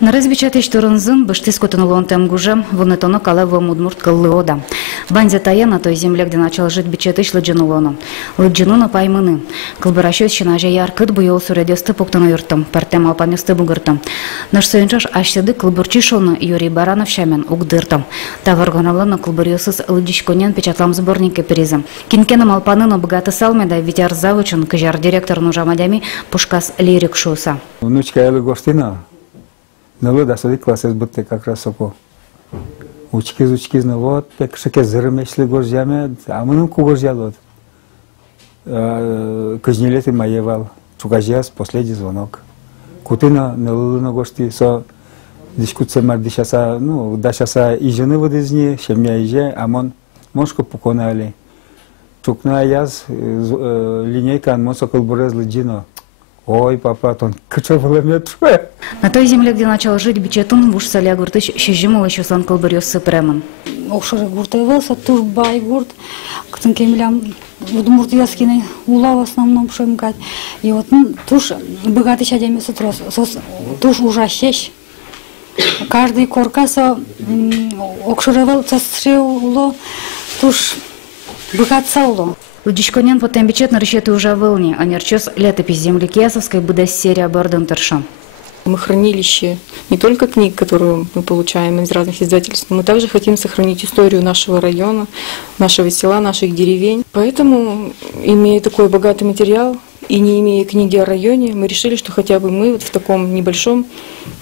Нараз бичатыш турынзын быштыс котынулон темгужем, вунетоно калево мудмурт кыллыода. Ванзя таяна той земле, где начал жить бичатыш лыджинулону. Лыджинуна паймыны. Кылбыращёс чинаже яркыт буйол суредёсты поктыну юртым, партем алпанёсты бугыртым. Наш союнчаш ашсыды кылбырчишону Юрий Баранов шамен угдыртым. Таваргоналыны кылбырёсыз лыджишконен печатлам сборнике перизм. Кинкеном алпаныну богаты салмеда витяр завучун кыжар директор нужамадями пушкас лирик шуса. Внучка Элы Гостина. Нылы да садик класс будто как раз око. Учкиз, ну вот, так что зырмешли горжяме, а мы нумку горжялот. Кажнилеты маевал, чугажяс, последний звонок. Кутына нылы на гости, со дискуция мардишаса, ну, дашаса и жены водизни, семья иже, а моншко пуконали. Чукна яз, линейка, монсо колбурез лыджино. Ой, папа, тон кычавыламет. На той земле, где начал жить бичетун, буш саля гуртыч щежимал еще сан колбырёс сыпремен. Окшыры гуртывался, туш бай гурт, ктын кемлям удмурт яскины ула в основном шемкать. И вот туш богатый чадемесы трос, туш ужащещ. Каждый коркаса окшырывал цасшило, туш богатца уло. Лыджишконен потом бичет на решеты уже волни, а нерчес летопись земли Киясовской будет серия Бардентерша. Мы хранилище не только книг, которые мы получаем из разных издательств, но мы также хотим сохранить историю нашего района, нашего села, наших деревень. Поэтому, имея такой богатый материал и не имея книги о районе, мы решили, что хотя бы мы вот в таком небольшой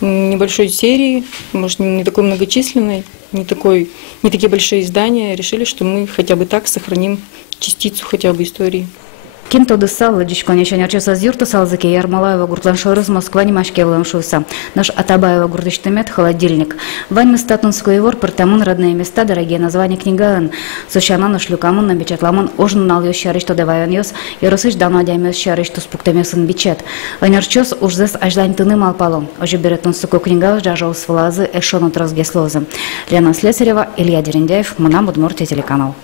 серии, может, не такой многочисленной, не такие большие издания, решили, что мы хотя бы так сохраним частицу хотя бы истории. Кинто дысал лыджишконе шанерчеса зюрта салзыке Ярмалаева гуртланшорыз Москва не машкевлым шуса. Наш Атабаева гуртыштымет холодильник. Вань статунской вор портамун родные места, дорогие названия книгаын. Сушанан шлюкамун напечатламун ожн нал щарыш то давай он ёс, яросыш давно дямёс щарыш то спуктамёсын бичет. Ванерчёс ужзес аждань тыны малпалом. Ожи беретун суко книга жажал с влазы эшонут разгеслозы. Лена Слесарева, Илья Дерендяев, Мунам Удмуртия телеканал.